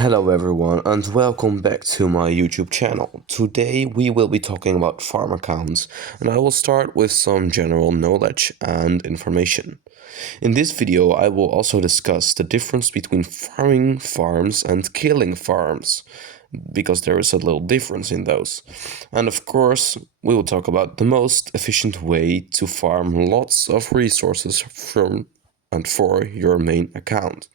Hello everyone and welcome back to my YouTube channel. Today we will be talking about farm accounts and I will start with some general knowledge and information. In this video I will also discuss the difference between farming farms and killing farms, because there is a little difference in those. And of course we will talk about the most efficient way to farm lots of resources from and for your main account.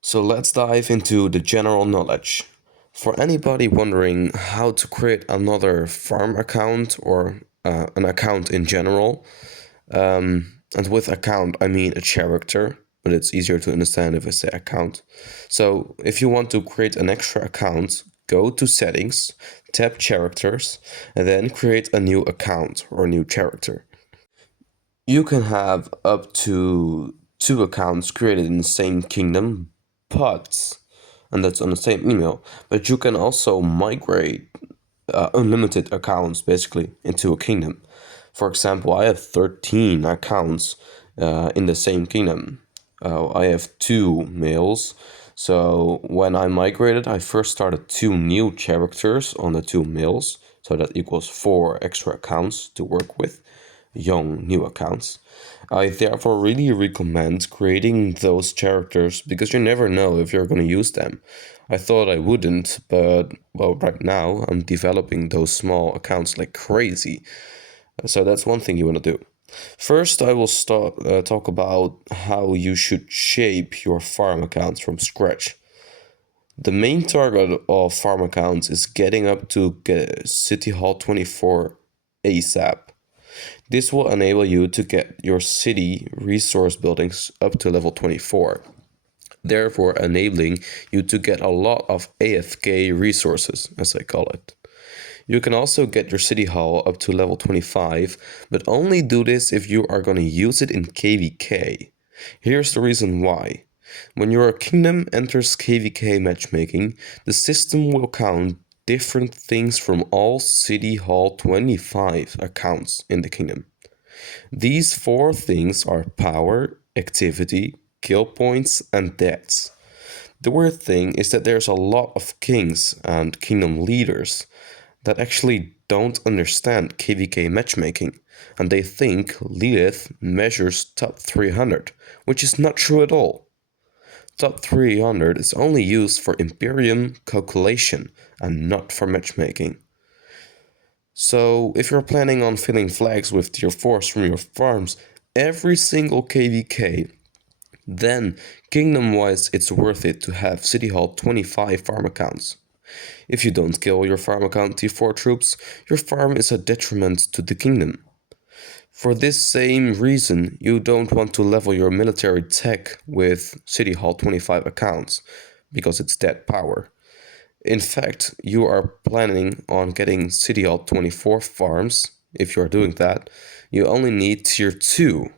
So let's dive into the general knowledge. For anybody wondering how to create another farm account or an account in general, and with account I mean a character, but it's easier to understand if I say account. So if you want to create an extra account, go to settings, tap characters, and then create a new account or a new character. You can have up to 2 accounts created in the same kingdom, and that's on the same email, but you can also migrate unlimited accounts basically into a kingdom. For example, I have 13 accounts in the same kingdom. I have 2 males, so when I migrated, I first started 2 new characters on the 2 males, so that equals 4 extra accounts to work with, young new accounts. I therefore really recommend creating those characters because you never know if you're going to use them. I thought I wouldn't, but well, right now I'm developing those small accounts like crazy. So that's one thing you want to do. First, I will talk about how you should shape your farm accounts from scratch. The main target of farm accounts is getting up to City Hall 24 ASAP. This will enable you to get your city resource buildings up to level 24, therefore enabling you to get a lot of AFK resources, as I call it. You can also get your city hall up to level 25, but only do this if you are going to use it in KVK. Here's the reason why. When your kingdom enters KVK matchmaking, the system will count different things from all City Hall 25 accounts in the kingdom. These 4 things are power, activity, kill points, and deaths. The weird thing is that there's a lot of kings and kingdom leaders that actually don't understand KVK matchmaking, and they think Lilith measures top 300, which is not true at all. Top 300 is only used for Imperium calculation and not for matchmaking. So if you're planning on filling flags with tier 4s from your farms every single KVK, then kingdom-wise it's worth it to have City Hall 25 farm accounts. If you don't kill your farm account tier 4 troops, your farm is a detriment to the kingdom. For this same reason, you don't want to level your military tech with City Hall 25 accounts, because it's dead power. In fact, you are planning on getting City Hall 24 farms. If you are doing that, you only need tier 2.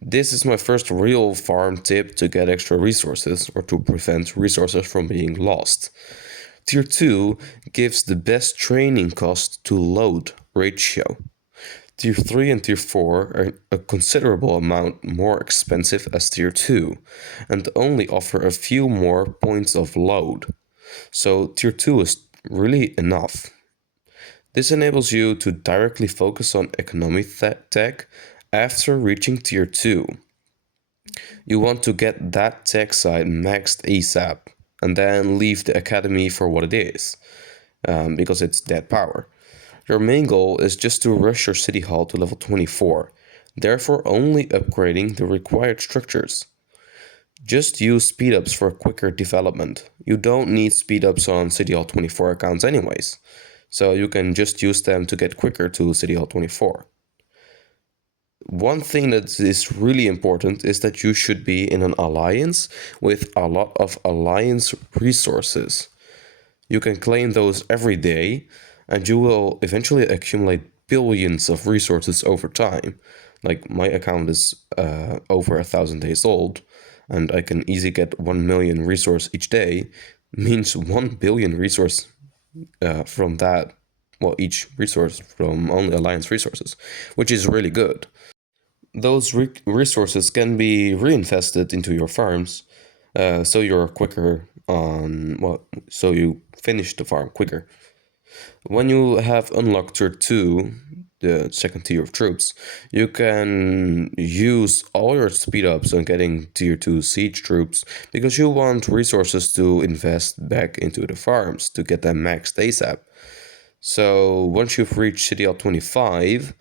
This is my first real farm tip to get extra resources or to prevent resources from being lost. Tier 2 gives the best training cost to load ratio. Tier 3 and Tier 4 are a considerable amount more expensive as Tier 2 and only offer a few more points of load. So Tier 2 is really enough. This enables you to directly focus on economy tech after reaching Tier 2. You want to get that tech side maxed ASAP and then leave the academy for what it is, because it's dead power. Your main goal is just to rush your city hall to level 24, therefore only upgrading the required structures. Just use speedups for quicker development. You don't need speedups on City Hall 24 accounts anyways, so you can just use them to get quicker to City Hall 24. One thing that is really important is that you should be in an alliance with a lot of alliance resources. You can claim those every day, and you will eventually accumulate billions of resources over time. Like my account is over 1,000 days old, and I can easily get 1 million resource each day, means 1 billion resource from that, well, each resource from only alliance resources, which is really good. Those resources can be reinvested into your farms, so you're quicker on, well, so you finish the farm quicker. When you have unlocked tier 2, the second tier of troops, you can use all your speed ups on getting tier 2 siege troops because you want resources to invest back into the farms to get them maxed ASAP. So once you've reached CDL 25,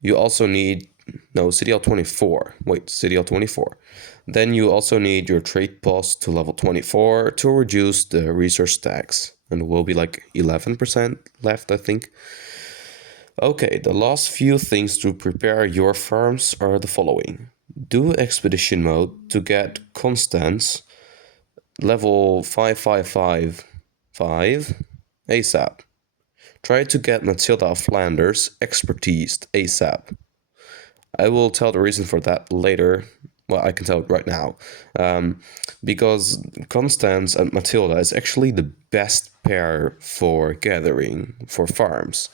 you also need, no, CDL 24. Wait, CDL 24. Then you also need your trade post to level 24 to reduce the resource tax. And it will be like 11% left, I think. Okay, the last few things to prepare your farms are the following. Do expedition mode to get Constance level 5555 ASAP. Try to get Matilda of Flanders expertised ASAP. I will tell the reason for that later. Well, I can tell it right now. Because Constance and Matilda is actually the best pair for gathering for farms.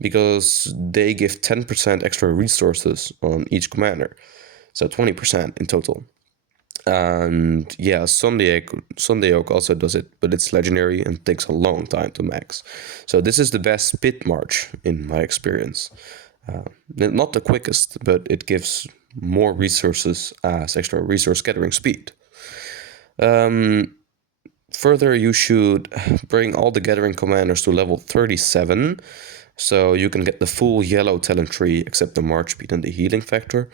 Because they give 10% extra resources on each commander. So 20% in total. And yeah, Sunday Oak also does it, but it's legendary and takes a long time to max. So this is the best speed march in my experience. Not the quickest, but it gives more resources as extra resource gathering speed. Further, you should bring all the gathering commanders to level 37, so you can get the full yellow talent tree except the march speed and the healing factor.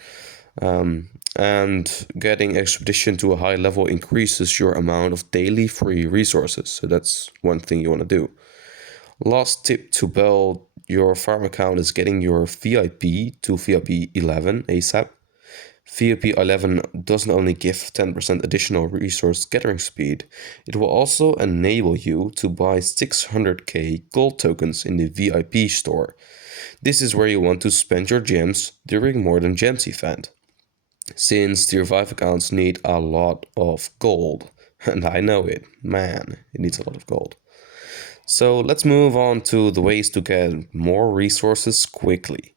And getting expedition to a high level increases your amount of daily free resources, so that's one thing you want to do. Last tip to build your farm account is getting your VIP to VIP 11 ASAP. VIP 11 doesn't only give 10% additional resource gathering speed, it will also enable you to buy 600k gold tokens in the VIP store. This is where you want to spend your gems during More Than Gems event. Since tier 5 accounts need a lot of gold, and I know it, man, it needs a lot of gold. So let's move on to the ways to get more resources quickly.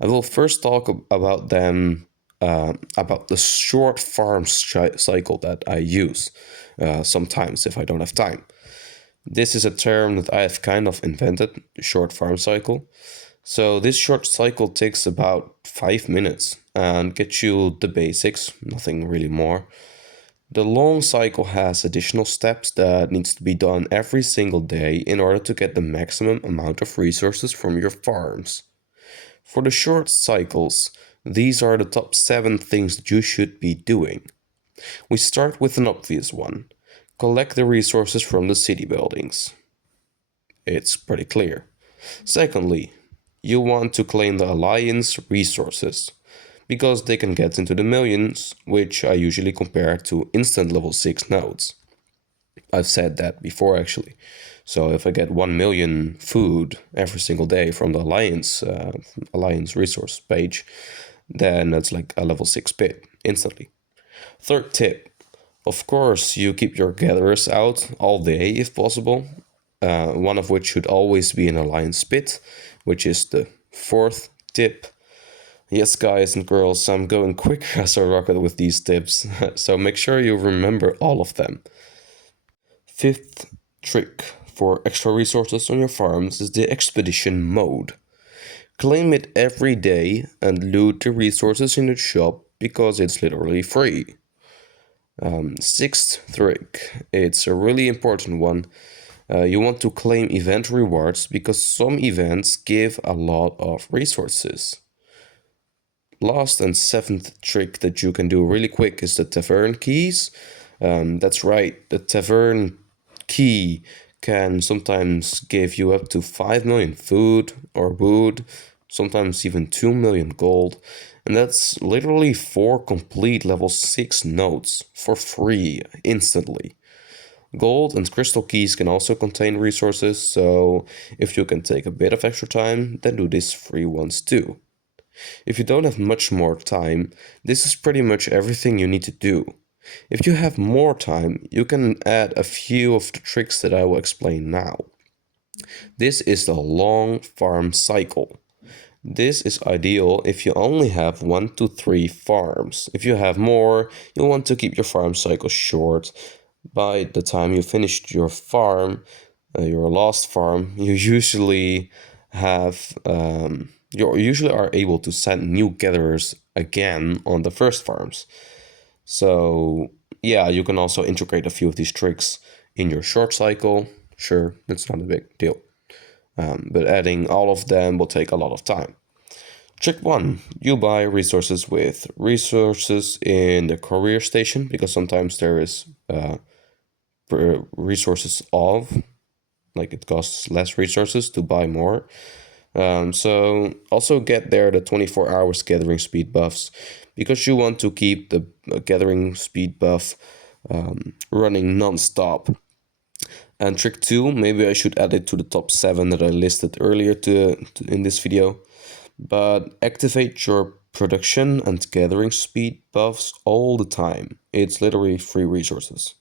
I will first talk about them, about the short farm cycle that I use sometimes if I don't have time. This is a term that I have kind of invented, short farm cycle. So this short cycle takes about 5 minutes and gets you the basics, nothing really more. The long cycle has additional steps that needs to be done every single day in order to get the maximum amount of resources from your farms. For the short cycles, these are the top 7 things that you should be doing. We start with an obvious one. Collect the resources from the city buildings. It's pretty clear. Secondly, you want to claim the Alliance resources, because they can get into the millions, which I usually compare to instant level 6 nodes. I've said that before actually. So if I get 1 million food every single day from the Alliance resource page, then that's like a level 6 pit instantly. Third tip, of course you keep your gatherers out all day if possible, one of which should always be an Alliance pit, which is the fourth tip. Yes, guys and girls, I'm going quick as a rocket with these tips, so make sure you remember all of them. Fifth trick for extra resources on your farms is the expedition mode. Claim it every day and loot the resources in the shop because it's literally free. Sixth trick, it's a really important one. You want to claim event rewards because some events give a lot of resources. Last and seventh trick that you can do really quick is the tavern keys. That's right, the tavern key can sometimes give you up to 5 million food or wood, sometimes even 2 million gold, and that's literally 4 complete level 6 nodes for free instantly. Gold and crystal keys can also contain resources, so if you can take a bit of extra time, then do these free ones too. If you don't have much more time, this is pretty much everything you need to do. If you have more time, you can add a few of the tricks that I will explain now. This is the long farm cycle. This is ideal if you only have 1 to 3 farms. If you have more, you'll want to keep your farm cycle short. by the time you finished your farm, your last farm, you usually you usually are able to send new gatherers again on the first farms. So yeah, you can also integrate a few of these tricks in your short cycle. Sure, it's not a big deal. But adding all of them will take a lot of time. Trick 1. You buy resources with resources in the career station, because sometimes there is resources off, like it costs less resources to buy more. So also get there the 24 hours gathering speed buffs, because you want to keep the gathering speed buff running non-stop. And trick 2, maybe I should add it to the top 7 that I listed earlier in this video, but activate your production and gathering speed buffs all the time. It's literally free resources.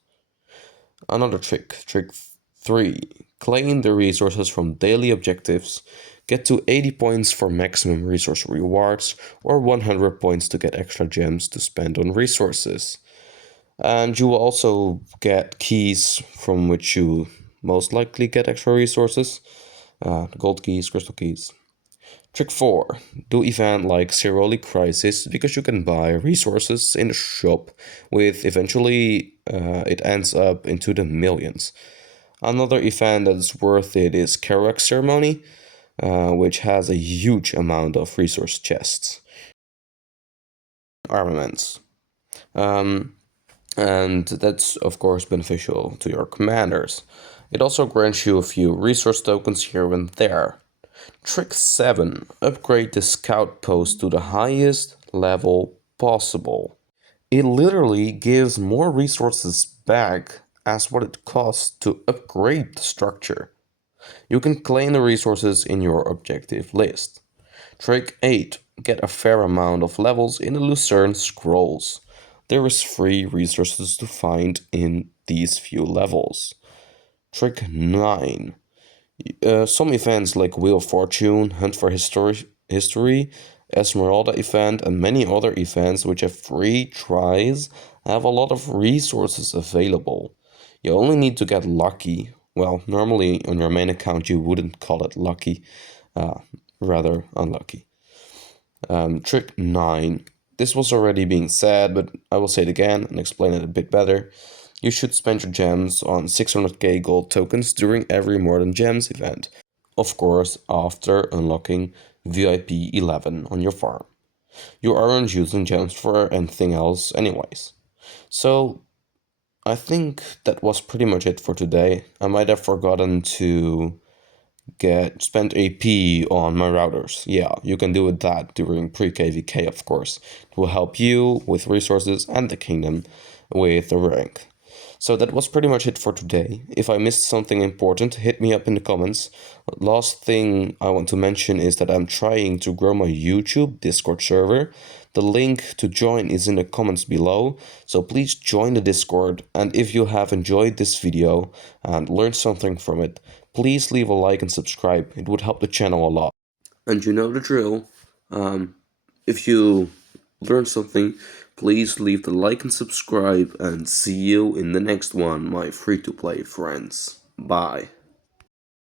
Another trick 3, claim the resources from daily objectives. Get to 80 points for maximum resource rewards, or 100 points to get extra gems to spend on resources. And you will also get keys from which you most likely get extra resources. Gold keys, crystal keys. Trick 4. Do event like Ceroli Crisis, because you can buy resources in the shop with eventually it ends up into the millions. Another event that's worth it is Kerouac Ceremony, which has a huge amount of resource chests. Armaments. And that's of course beneficial to your commanders. It also grants you a few resource tokens here and there. Trick 7. Upgrade the scout post to the highest level possible. It literally gives more resources back as what it costs to upgrade the structure. You can claim the resources in your objective list. Trick 8. Get a fair amount of levels in the Lucerne Scrolls. There is free resources to find in these few levels. Trick 9. Some events like Wheel of Fortune, Hunt for History, Esmeralda event, and many other events which have free tries have a lot of resources available. You only need to get lucky. Well, normally on your main account you wouldn't call it lucky, rather unlucky. Trick 9. This was already being said, but I will say it again and explain it a bit better. You should spend your gems on 600k gold tokens during every More Than Gems event. Of course, after unlocking VIP 11 on your farm. You aren't using gems for anything else anyways. So, I think that was pretty much it for today. I might have forgotten to spend AP on my routers. Yeah, you can do that during pre-KVK, of course. It will help you with resources and the kingdom with the rank. So that was pretty much it for today. If I missed something important, hit me up in the comments. Last thing I want to mention is that I'm trying to grow my YouTube Discord server. The link to join is in the comments below, so please join the Discord. And if you have enjoyed this video and learned something from it, please leave a like and subscribe. It would help the channel a lot. And you know the drill. If you learned something, please leave the like and subscribe, and see you in the next one, my free-to-play friends. Bye.